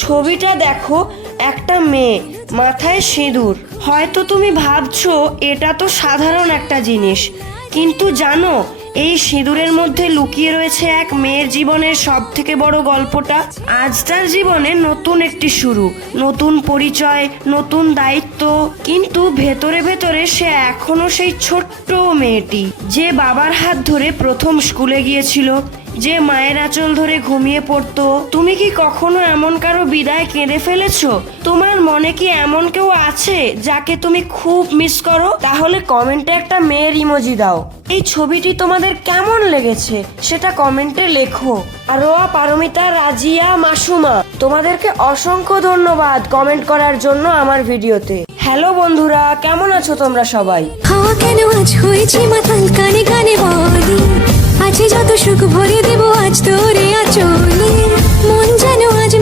ছবিটা দেখো, একটা মেয়ে, মাথায় সিঁদুর। হয়তো তুমি ভাবছো এটা তো সাধারণ একটা জিনিস, কিন্তু জানো এই সিঁদুরের মধ্যে লুকিয়ে রয়েছে এক মেয়ের জীবনের সব থেকে বড় গল্পটা। আজ তার জীবনে নতুন একটি শুরু, নতুন পরিচয়, নতুন দায়িত্ব, কিন্তু ভেতরে ভেতরে সে এখনো সেই ছোট্ট মেয়েটি, যে বাবার হাত ধরে প্রথম স্কুলে গিয়েছিল, যে মায়ের আঁচল ধরে ঘুমিয়ে পড়তো। তুমি কি কখনো এমন কারো বিদায় কেঁদে ফেলেছো? তোমার মনে কি এমন কেউ আছে যাকে তুমি খুব মিস করো? তাহলে কমেন্টে একটা মেয়ের ইমোজি দাও। এই ছবিটি তোমাদের কেমন লেগেছে সেটা কমেন্টে লেখো। আরোয়া, পারমিতা, রাজিয়া, মাসুমা, তোমাদেরকে অসংখ্য ধন্যবাদ কমেন্ট করার জন্য আমার ভিডিওতে। হ্যালো বন্ধুরা, কেমন আছো তোমরা সবাই? হাওয়া কেন আজ হয়েছে মাতাল, কানে কানে বলি আছে যত সুখ ভরে দেবো আজ তোরে আচলে, মন যেন আজ